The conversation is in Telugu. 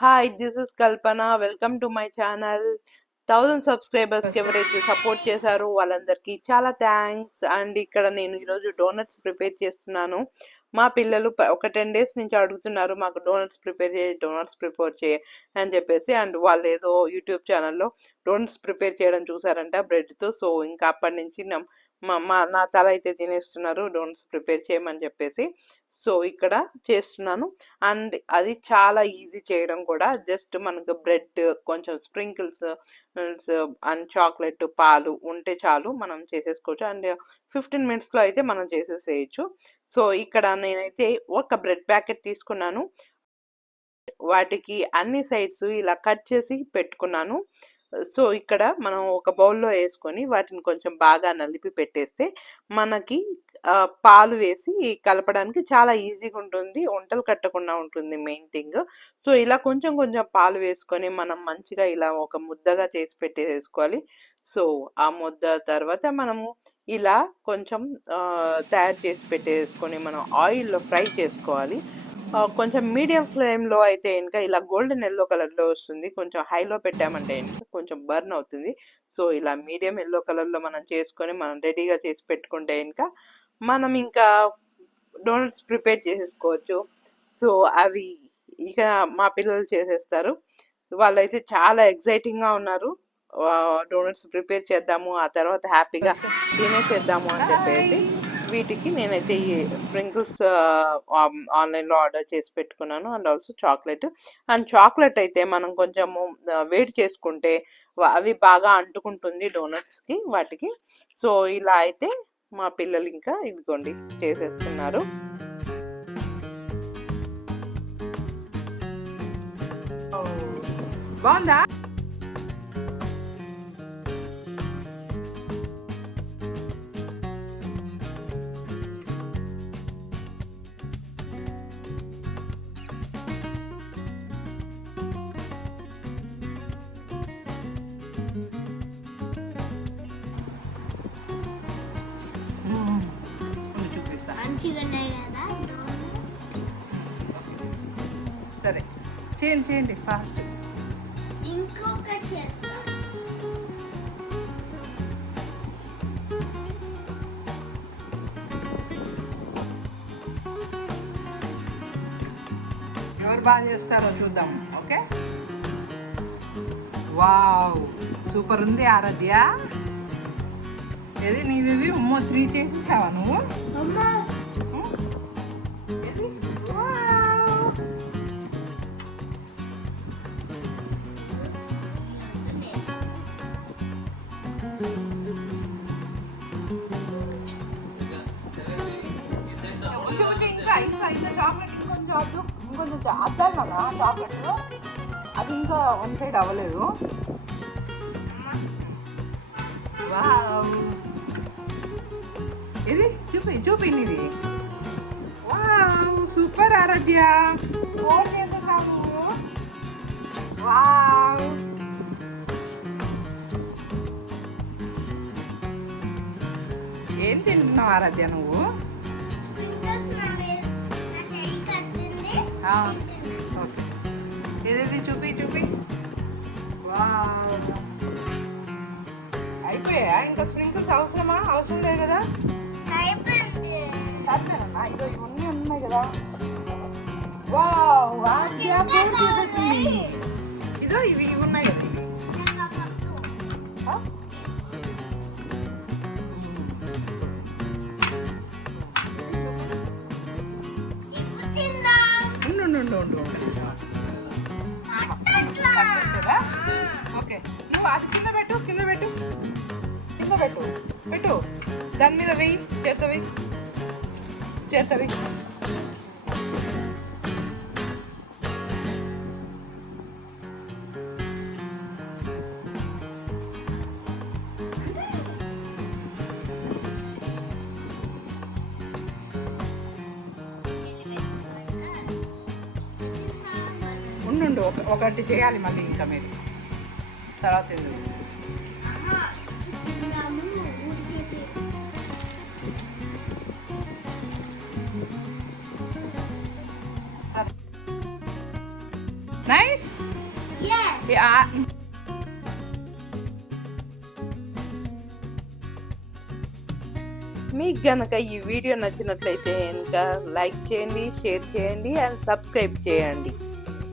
Hi, this is Kalpana. Welcome to my channel. 1000 సబ్స్క్రైబర్స్‌కి ఎవరైతే సపోర్ట్ చేశారో వాళ్ళందరికీ చాలా థాంక్స్. అండ్ ఇక్కడ నేను ఈరోజు డోనట్స్ ప్రిపేర్ చేస్తున్నాను. మా పిల్లలు ఒక 10 డేస్ నుంచి అడుగుతున్నారు, మాకు డోనట్స్ ప్రిపేర్ చేయి అని చెప్పేసి. అండ్ వాళ్ళేదో యూట్యూబ్ ఛానల్‌లో డోనట్స్ ప్రిపేర్ చేయడం చూసారంట బ్రెడ్‌తో. సో, ఇంకా అప్పటినుంచి నా తల అయితే తినేస్తున్నారు డోనట్స్ ప్రిపేర్ చేయమని చెప్పేసి. సో, ఇక్కడ చేస్తున్నాను. అండ్ అది చాలా ఈజీ చేయడం కూడా. జస్ట్ మనకు బ్రెడ్, కొంచెం స్ప్రింకిల్స్ అండ్ చాక్లెట్, పాలు ఉంటే చాలు మనం చేసేసుకోవచ్చు. అండ్ 15 మినిట్స్‌లో అయితే మనం చేసేసేయొచ్చు. సో, ఇక్కడ నేనైతే ఒక బ్రెడ్ ప్యాకెట్ తీసుకున్నాను. వాటికి అన్ని సైడ్స్ ఇలా కట్ చేసి పెట్టుకున్నాను. సో, ఇక్కడ మనం ఒక బౌల్‌లో యేసుకొని వాటిని కొంచెం బాగా నలిపి పెట్టేస్తే మనకి పాలు వేసి కలపడానికి చాలా ఈజీగా ఉంటుంది. ఉండలు కట్టకుండా ఉంటుంది మెయిన్ థింగ్. సో, ఇలా కొంచెం కొంచెం పాలు వేసుకొని మనం మంచిగా ఇలా ఒక ముద్దగా చేసి పెట్టేసేసుకోవాలి. సో, ఆ ముద్ద తర్వాత మనము ఇలా కొంచెం తయారు చేసి పెట్టేసుకొని మనం ఆయిల్‌లో ఫ్రై చేసుకోవాలి. కొంచెం మీడియం ఫ్లేమ్‌లో అయితే గనుక ఇలా గోల్డెన్ యెల్లో కలర్‌లో వస్తుంది. కొంచెం హైలో పెట్టామంటే గనుక కొంచెం బర్న్ అవుతుంది. సో, ఇలా మీడియం యెల్లో కలర్‌లో మనం చేసుకొని మనం రెడీగా చేసి పెట్టుకుంటే గనుక మనం ఇంకా డోనట్స్ ప్రిపేర్ చేసేసుకోవచ్చు. సో, అవి ఇక మా పిల్లలు చేసేస్తారు. వాళ్ళైతే చాలా ఎక్సైటింగ్‌గా ఉన్నారు. డోనట్స్ ప్రిపేర్ చేద్దాము, ఆ తర్వాత హ్యాపీగా తినేసేద్దాము అని చెప్పేసి. వీటికి నేనైతే ఈ స్ప్రింకిల్స్ ఆన్‌లైన్‌లో ఆర్డర్ చేసి పెట్టుకున్నాను. And also chocolate. And chocolate అయితే మనం కొంచెము వేడి చేసుకుంటే అవి బాగా అంటుకుంటుంది డోనట్స్‌కి వాటికి. సో, ఇలా అయితే మా పిల్లలు ఇంకా ఇదిగోండి చేసేస్తున్నారు. బావుందా? చూపిస్తా. మంచిగున్నాయి కదా. సరే, చేయండి ఫాస్ట్. ఇంకొకటి చేస్తా. ఎవరు బాగా చేస్తారో చూద్దాం. ఓకే, వావ్, సూపర్ ఉంది ఆరాధ్య. ఏది నీవి 3 చేసేసావా నువ్వు? అమ్మా, ఏది? వావ్. ఇంకా చాక్లెట్ ఇంకొంచెం వద్దు, ఇంకొంచెం అద్దాలి కదా చాక్లెట్. అది ఇంకా 1 సైడ్ అవ్వలేదు. వావ్, ఇది చూపి ఇది. వావ్, సూపర్ ఆరాధ్య. చేస్తున్నాము. వావ్, ఏం తింటున్నావు ఆరాధ్య నువ్వు? నా చెయ్యి కట్టింది. ఓకే, ఏదేది చూపి. వావ్, అయిపోయా? ఇంకా స్ప్రింకిల్స్ అవసరం లేదు కదా? అయిపోయింది. సరేనా, ఇదో ఇవన్నీ ఉన్నాయి కదా. వావ్, ఆద్య పూర్తి చేసేసింది. ఇదో ఇవి ఉన్నాయి కదా. ఆ? ఇప్పుడు తిందాం. ఉండు. అట్లా. కదా? ఓకే, నువ్వు అది కింద పెట్టు. దాని మీద వెయ్యి, చేత్తో వెయ్యి. ఉండు, ఒకటి చేయాలి మళ్ళీ ఇంకా మీరు తర్వాత ఎందుకు. తిందాము. ఊరికే నైస్. Yes. మీకు గనక ఈ వీడియో నచ్చినట్లయితే ఇంకా లైక్ చేయండి, షేర్ చేయండి అండ్ సబ్స్క్రైబ్ చేయండి.